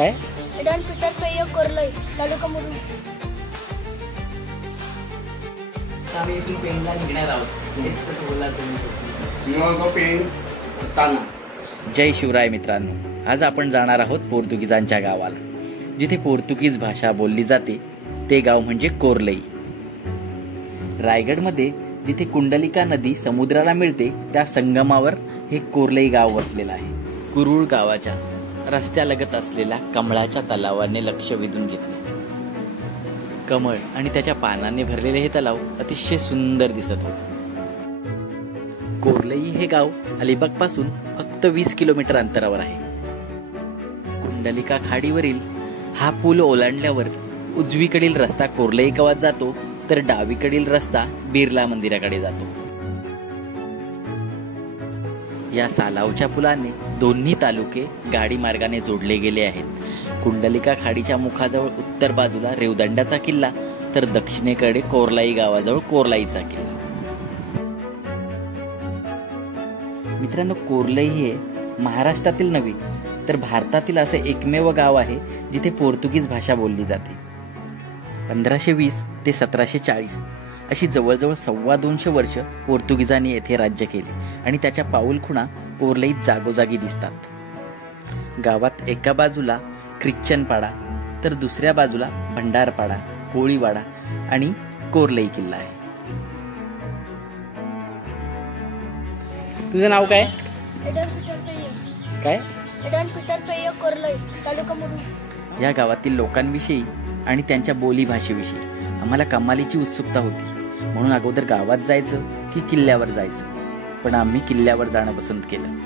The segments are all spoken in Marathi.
काय? डॉन पीटर पेय कोरलई तालुका मुरुड. आम्ही इथून पेनला निघणार आहोत. हेच कसं बोलला तुम्ही? पेन ताना. जय शिवराय मित्रांनो, आज आपण जाणार आहोत पोर्तुगीजांच्या गावाला, जिथे पोर्तुगीज भाषा बोलली जाते. ते गाव म्हणजे कोरलई. रायगडमध्ये जिथे कुंडलिका नदी समुद्राला मिळते त्या संगमावर हे कोरलई गाव वसलेलं आहे. कुरुळ गावाच्या रस्त्यालगत असलेल्या कमळाच्या तलावाने लक्ष वेधून घेतले. कमळ आणि त्याच्या पानांनी भरलेले हे तलाव अतिशय सुंदर दिसत होते. कोरलई हे गाव अलिबागपासून फक्त 20 किलोमीटर अंतरावर आहे. कुंडलिका खाडीवरील हा पूल ओलांडल्यावर उजवीकडील रस्ता कोरलई गावात जातो, तर डावीकडील रस्ता बिर्ला मंदिराकडे जातो. या सालावच्या पुलाने दोन्ही तालुके गाडी मार्गाने जोडले गेले आहेत. कुंडलिका खाडीच्या मुखाजवळ उत्तर बाजूला रेवदंड्याचा किल्ला, तर दक्षिणेकडे कोरलाई गावाजवळ कोरलाईचा किल्ला. मित्रांनो, कोरलई हे महाराष्ट्रातील नव्हे तर भारतातील असे एकमेव गाव आहे जिथे पोर्तुगीज भाषा बोलली जाते. 1520 ते 1740 अशी जवळजवळ 250 वर्ष पोर्तुगीजांनी येथे राज्य केले आणि त्याच्या पाऊलखुणा कोरलईत जागोजागी दिसतात. गावात एका बाजूला ख्रिश्चनपाडा तर दुसऱ्या बाजूला भंडारपाडा, कोळीवाडा आणि कोरलई किल्ला आहे. तुझं नाव काय? डॉन पीटर पेय. काय? डॉन पीटर पेय कोरलई तालुका मुरुड. या गावातील लोकांविषयी आणि त्यांच्या बोली भाषेविषयी आम्हाला कमालीची उत्सुकता होती. म्हणून अगोदर गावात जायचं की किल्ल्यावर जायचं, पण आम्ही किल्ल्यावर जाणं पसंत केलं.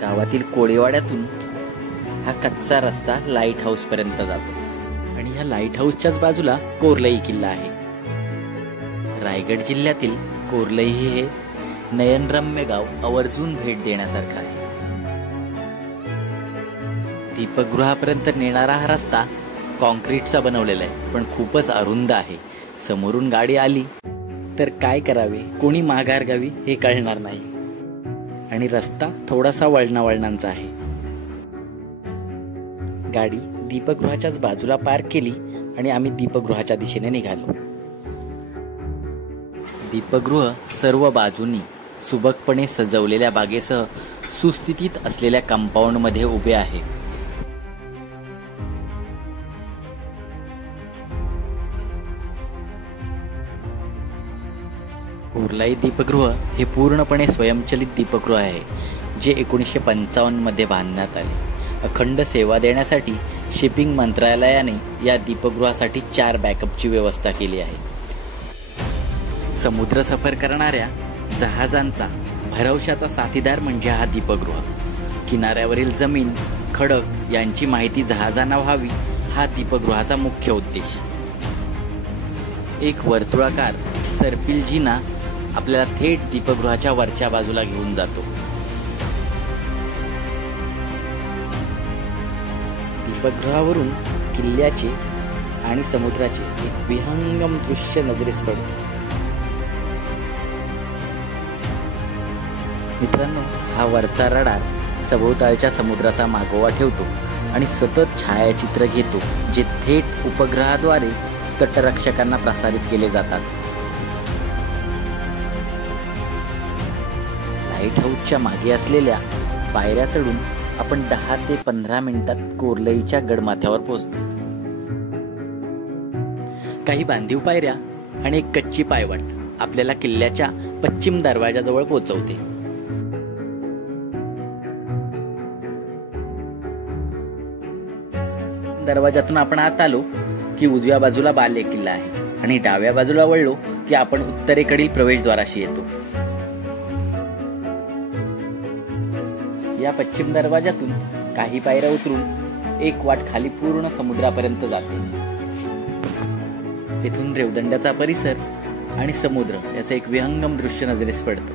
गावातील कोळीवाड्यातून हा कच्चा रस्ता लाईट हाऊस पर्यंत जातो आणि ह्या लाईट हाऊसच्याच बाजूला कोरलई किल्ला आहे. रायगड जिल्ह्यातील कोरलई हे नयनरम्य गाव आवर्जून भेट देण्यासारखं आहे. दीपगृहापर्यंत नेणारा हा रस्ता कॉन्क्रीटचा बनवलेला आहे, पण खूपच अरुंद आहे. समोरून गाडी आली तर काय करावे, कोणी माघार घ्यावी हे कळणार नाही. आणि रस्ता थोडासा वळणावळणांचा आहे. गाडी दीपगृहाच्याच बाजूला पार्क केली आणि आम्ही दीपगृहाच्या दिशेने निघालो. दीपगृह सर्व बाजूंनी सुबकपणे सजवलेल्या बागेसह सुस्थितीत असलेल्या कंपाऊंड मध्ये उभे आहे. कोरलाई दीपगृह हे पूर्णपणे स्वयंचलित दीपगृह आहे, जे 1955 मध्ये बांधण्यात आले. अखंड सेवा देण्यासाठी शिपिंग मंत्रालयाने या दीपगृहासाठी 4 बॅकअपची व्यवस्था केली आहे. समुद्र सफर करणाऱ्या जहाजांचा भरवशाचा साथीदार म्हणजे हा दीपगृह. किनाऱ्यावरील जमीन, खडक यांची माहिती जहाजांना व्हावी हा दीपगृहाचा मुख्य उद्देश. एक वर्तुळाकार सर्पिल जिना आपल्याला थेट दीपगृहाच्या वरच्या बाजूला घेऊन जातो. दीपगृहावरून किल्ल्याचे आणि समुद्राचे एक विहंगम दृश्य नजरेस पडते. मित्रांनो, हा वरचा रडार सभोवतालच्या समुद्राचा मागोवा ठेवतो आणि सतत छायाचित्र घेतो, जे थेट उपग्रहाद्वारे तटरक्षकांना प्रसारित केले जातात. लाईट हाऊसच्या मागे असलेल्या पायऱ्या चढून आपण 10 ते 15 मिनिटात कोरलईच्या गडमाथ्यावर पोहोचतो. काही बांधीव पायऱ्या आणि एक कच्ची पायवाट आपल्याला किल्ल्याच्या पश्चिम दरवाजाजवळ पोहोचवते. दरवाजातून आपण आत आलो की उजव्या बाजूला बाले किल्ला आहे आणि डाव्या बाजूला वळलो की आपण उत्तरेकडील प्रवेशद्वाराशी येतो. या पश्चिम दरवाजातून काही पायऱ्या उतरून एक वाट खाली पूर्ण समुद्रापर्यंत जाते. तेथून रेवदंड्याचा परिसर आणि समुद्र याचं एक विहंगम दृश्य नजरेस पडतं.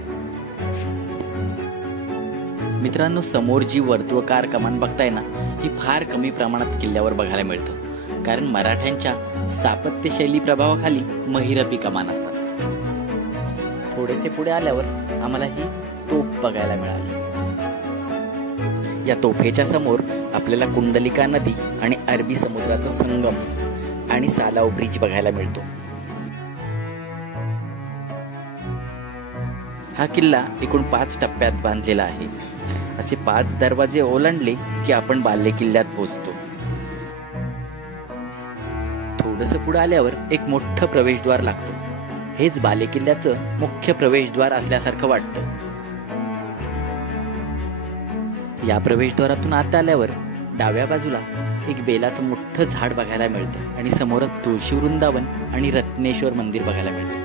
मित्रांनो, समोर जी वर्तुळकार कमान बघताय ना, ही फार कमी प्रमाणात किल्ल्यावर बघायला मिळतं, कारण मराठ्यांच्या स्थापत्यशैली प्रभावाखाली महिरपी कमान असतात. थोडेसे पुढे आल्यावर आम्हाला ही तोफ बघायला मिळाली. या तोफेच्या समोर आपल्याला कुंडलिका नदी आणि अरबी समुद्राचा संगम आणि सालाव ब्रिज बघायला मिळतो. हा किल्ला एकूण 5 टप्प्यात बांधलेला आहे. असे 5 दरवाजे ओलांडले की आपण बाले किल्ल्यात पोहोचतो. थोडंसं पुढे आल्यावर एक मोठं प्रवेशद्वार लागतं. हेच बाले किल्ल्याचं मुख्य प्रवेशद्वार असल्यासारखं वाटतं. या प्रवेशद्वारातून आत आल्यावर डाव्या बाजूला एक बेलाचं मोठं झाड बघायला मिळतं आणि समोरच तुळशी वृंदावन आणि रत्नेश्वर मंदिर बघायला मिळतं.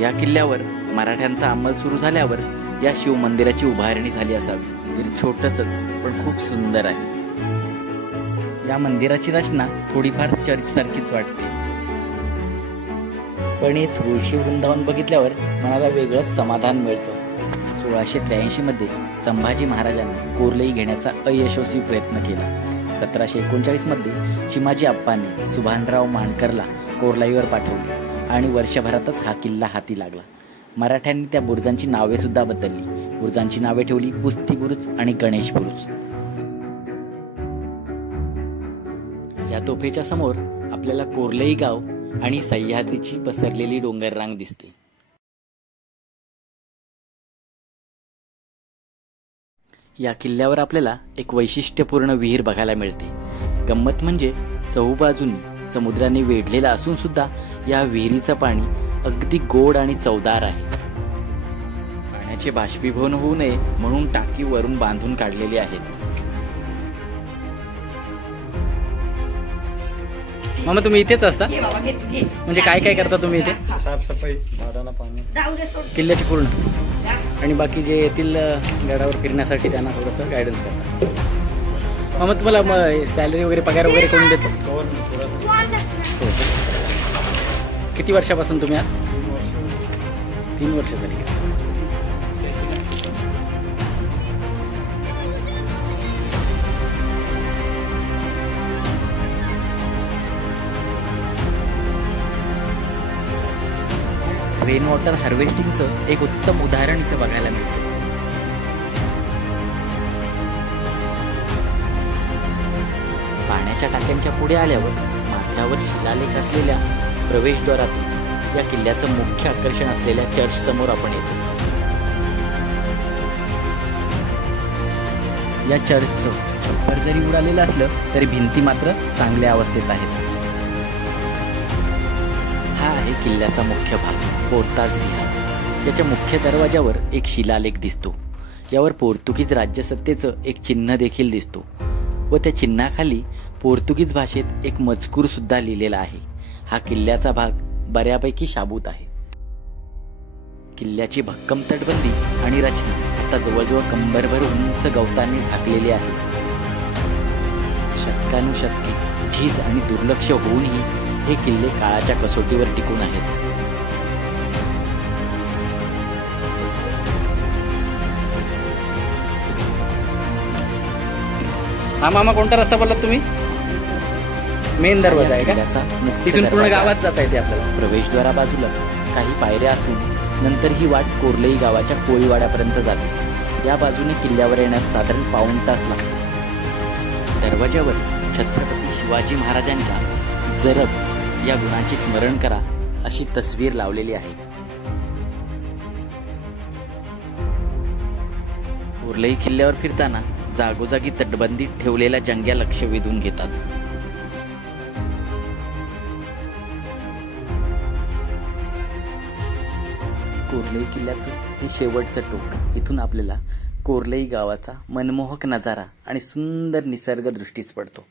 या किल्ल्यावर मराठ्यांचा अंमल सुरू झाल्यावर या शिव मंदिराची उभारणी झाली असावी. मंदिर छोटसच पण खूप सुंदर आहे. या मंदिराची रचना थोडीफार चर्च सारखीच वाटते, पण हे तुळशी वृंदावन बघितल्यावर मनाला वेगळंच समाधान मिळतं. 1683 मध्ये संभाजी महाराजांनी कोर्लई घेण्याचा अयशस्वी प्रयत्न केला. 1739 मध्ये चिमाजी अप्पांनी सुभानराव माणकरला कोर्लाईवर पाठवले आणि वर्षभरातच हा किल्ला हाती लागला. मराठ्यांनी त्या बुरुजांची नावे सुद्धा बदलली. बुरुजांची नावे ठेवली पुस्ती बुरुज आणि गणेश बुरुज. या तोफेच्या समोर आपल्याला कोर्लई गाव आणि सह्याद्रीची पसरलेली डोंगररांग दिसते. या किल्ल्यावर आपल्याला एक वैशिष्ट्यपूर्ण विहीर बघायला मिळते. गंमत म्हणजे चहूबाजूंनी समुद्राने वेढलेला असून सुद्धा या विहिरीचं पाणी अगदी गोड आणि चवदार आहे. पाण्याचे बाष्पीभवन होऊ नये म्हणून टाकी वरून बांधून काढलेली आहेत. मामा तुम्ही इथेच असता? म्हणजे काय काय करता तुम्ही इथे? साफसफाई, झाडांना पाणी, किल्ल्याची पूर्ण आणि बाकी जे येतील गडावर फिरण्यासाठी त्यांना थोडंसं गायडन्स करता. मामा तुम्हाला सॅलरी वगैरे पगार वगैरे कोण देतो? किती वर्षापासून तुम्ही आहात? 3 वर्ष झाली. रेन वॉटर हार्वेस्टिंगचं एक उत्तम उदाहरण इथं बघायला मिळतं. पाण्याच्या टाक्यांच्या पुढे आल्यावर माथ्यावर शिलालेख असलेल्या प्रवेशद्वारातून या किल्ल्याचं मुख्य आकर्षण असलेल्या चर्च समोर आपण येतो. या चर्चचं छप्पर जरी उडालेलं असलं तरी भिंती मात्र चांगल्या अवस्थेत आहेत. हा आहे किल्ल्याचा मुख्य भाग, पोर्ताज रिहाल. याच्या मुख्य दरवाजावर एक शिलालेख दिसतो. यावर पोर्तुगीज राज्यसत्तेचं एक चिन्ह देखील दिसतो व त्या चिन्हाखाली पोर्तुगीज भाषेत एक मजकूर सुद्धा लिहिलेला आहे. हा किल्ल्याचा भाग बऱ्यापैकी शाबूत आहे. किल्ल्याची भक्कम तटबंदी आणि रचना आता जवळजवळ कंबरभर उंच गवतांनी झाकलेली आहे. शतकानुशतके झीज आणि दुर्लक्ष होऊनही हे किल्ले काळाच्या कसोटीवर टिकून आहेत. हा मामा कोणता रस्ता बोललात तुम्ही? मेन दरवाजा आहे का? तिथून पूर्ण गावात जाता येते आपल्याला. प्रवेशद्वारा बाजूलाच काही पायऱ्या असून नंतर ही वाट कोर्लई गावाच्या कोळीवाड्यापर्यंत जाते. या बाजूने किल्ल्यावर येण्यास साधारण पाऊण तास लागतो. दरवाजावर छत्रपती शिवाजी महाराजांच्या जरब या गुणाचे स्मरण करा अशी तस्वीर लावलेली आहे. कोर्लई किल्ल्यावर फिरताना जागोजागी तटबंदीत ठेवलेल्या जंग्या लक्ष वेधून घेतात. कोर्लई किल्ल्याचं हे शेवटचं टोक. इथून आपल्याला कोर्लई गावाचा मनमोहक नजारा आणि सुंदर निसर्ग दृष्टीस पडतो.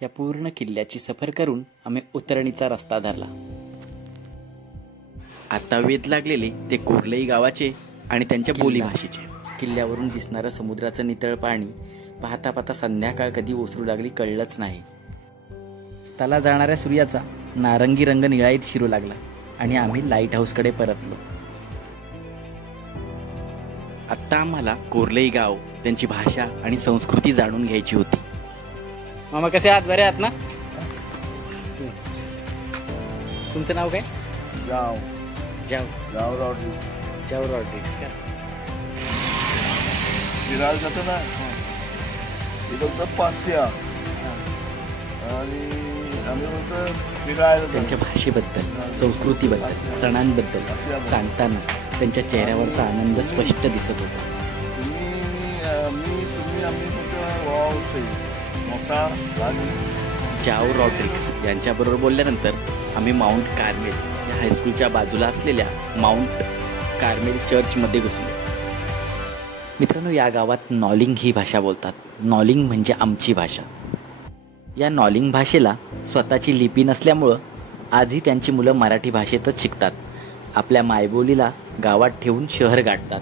या पूर्ण किल्ल्याची सफर करून आम्ही उतरणीचा रस्ता धरला. आता वेध लागलेले ते कोर्लई गावाचे आणि त्यांच्या बोलीभाषेचे. किल्ल्यावरून दिसणारं समुद्राचं नितळ पाणी पाहता पाहता संध्याकाळ कधी ओसरू लागली कळलंच नाही. रस्त्याला जाणाऱ्या सूर्याचा नारंगी रंग निळाईत शिरू लागला आणि आम्ही लाईट हाऊसकडे परतलो. आता आम्हाला कोर्लई गाव, त्यांची भाषा आणि संस्कृती जाणून घ्यायची होती. मामा कसे आहात? बरे आहात ना? तुमचं नाव काय? जाव जाव रॉड्रिक्स. जाव रॉड्रिक्स का? फिरायला जातो ना ते फक्त 500 आणि आम्ही फक्त फिरायला त्यांच्या भाषेबद्दल, संस्कृतीबद्दल, सणांबद्दल सांगताना त्यांच्या चेहऱ्यावरचा आनंद स्पष्ट दिसत होता. आम्ही फक्त वाव मोठा जाओ रॉड्रिक्स यांच्याबरोबर बोलल्यानंतर आम्ही माउंट कार्मेल या हायस्कूलच्या बाजूला असलेल्या माउंट कार्मेल चर्चमध्ये घुसलो. मित्रांनो, या गावात नॉलिंग ही भाषा बोलतात. नॉलिंग म्हणजे आमची भाषा. या नॉलिंग भाषेला स्वतःची लिपी नसल्यामुळं आजही त्यांची मुलं मराठी भाषेतच शिकतात. आपल्या मायबोलीला गावात ठेवून शहर गाठतात.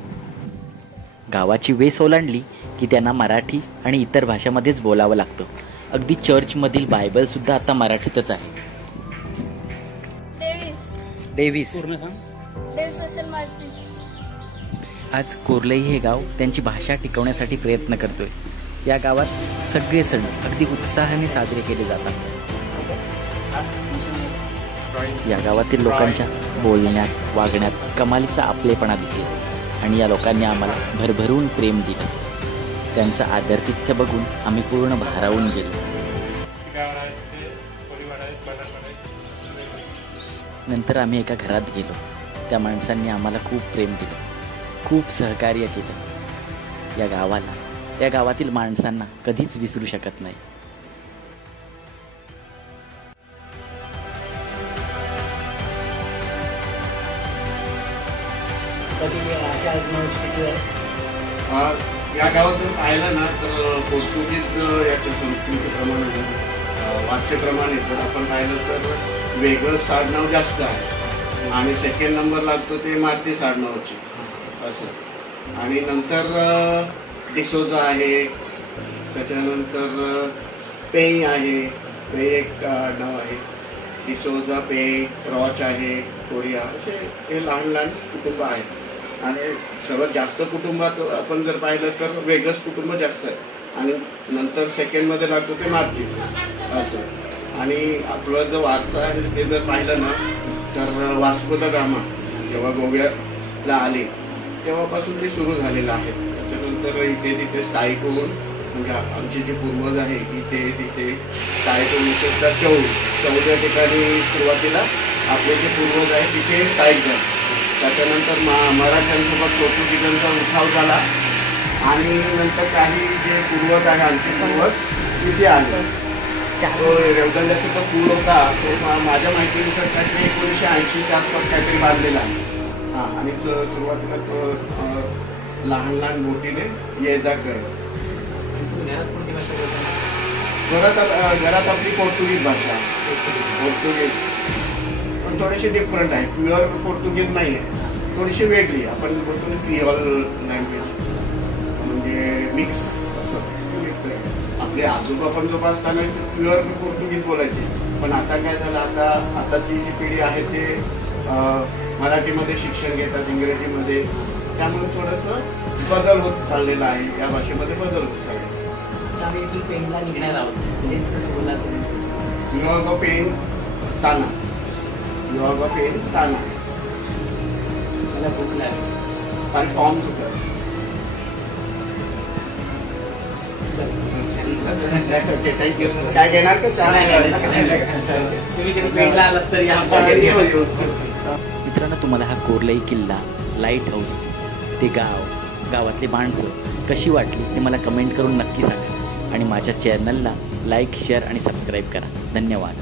गावाची वेस ओलांडली की त्यांना मराठी आणि इतर भाषामध्येच बोलावं लागतं. अगदी चर्चमधील बायबलसुद्धा आता मराठीतच आहे. डेव्हिस असेल मार्टिश. आज कोर्लई हे गाव त्यांची भाषा टिकवण्यासाठी प्रयत्न करतोय. या गावात सगळे सण अगदी उत्साहाने साजरे केले जातात. या गावातील लोकांच्या बोलण्यात, वागण्यात कमालीचा आपलेपणा दिसला आणि या लोकांनी आम्हाला भरभरून प्रेम दिलं. त्यांचं आदरातिथ्य बघून आम्ही पूर्ण भारावून गेलो. नंतर आम्ही एका घरात गेलो. त्या माणसांनी आम्हाला खूप प्रेम दिलं, खूप सहकार्य केलं. या गावातील माणसांना कधीच विसरू शकत नाही. या गावात जर पाहिलं ना तर पोर्तुगीज याच्या संस्कृतीप्रमाणे भाषेप्रमाणे जर आपण पाहिलं तर वेगळंच आडनाव जास्त आहे आणि सेकंड नंबर लागतो ते मार्टिस आडनावाची असं. आणि नंतर डिसोजा आहे, त्याच्यानंतर पेई आहे, पेई एक आडनाव आहे, डिसोजा, पेई, रॉच आहे, कोरिया, असे हे लहान लहान कुटुंब आहेत. आणि सर्वात जास्त कुटुंबात आपण जर पाहिलं तर वेगळंच कुटुंब जास्त आहे आणि नंतर सेकंडमध्ये लागतो ते मार्टिस असं. आणि आपलं जो वारसा आहे ते जर पाहिलं ना तर वास्को द गामा जेव्हा गोव्याला आले तेव्हापासून ते सुरू झालेलं आहे. त्याच्यानंतर इथे तिथे स्थायिक होऊन म्हणजे आमचे जे पूर्वज आहे इथे तिथे स्थायिक होऊन विशेषतः चौद या ठिकाणी सुरुवातीला आपले जे पूर्वज आहे तिथे स्थायिक झाले. त्याच्यानंतर मराठ्यांसोबत पोर्तुगीजांचा उठाव झाला आणि नंतर काही जे पूर्वज आहे आणखी पूर्वज तिथे आले. तो रेवदंड्याचा जो पूल होता तो माझ्या माहितीनुसार काहीतरी 1980च्या आसपास काहीतरी बांधलेला आहे. हां, आणि सुरुवातीला तो लहान लहान बोटीने ये जा करत. घरात आपली पोर्तुगीज भाषा, पोर्तुगीज पण थोडीशी डिफरंट आहे. प्युअर पोर्तुगीज नाही आहे, थोडीशी वेगळी. आपण बोलतो ना क्रिओल लँग्वेज म्हणजे मिक्स असं. आपले आजोबा पण जो असताना प्युअर पोर्तुगीज बोलायचे, पण आता काय झालं, आताची जी पिढी आहे ते मराठीमध्ये शिक्षण घेतात, इंग्रजीमध्ये. त्यामुळे थोडंसं बदल होत चाललेला आहे, या भाषेमध्ये बदल होत चाललेला. पेनला निघणार आहोत, कसं बोला तुम्ही? युआगो पेन ताना, युआगो पेन ताना. मला भूक लागली आणि फॉर्म होतं. Okay, thank you. काय घेणार का चहा? मित्रांनो, तुम्हाला हा कोर्लई किल्ला, लाईट हाऊस, ते गावातली माणसं कशी वाटली ते मला कमेंट करून नक्की सांगा आणि माझ्या चॅनलला लाईक, शेअर आणि सबस्क्राईब करा. धन्यवाद.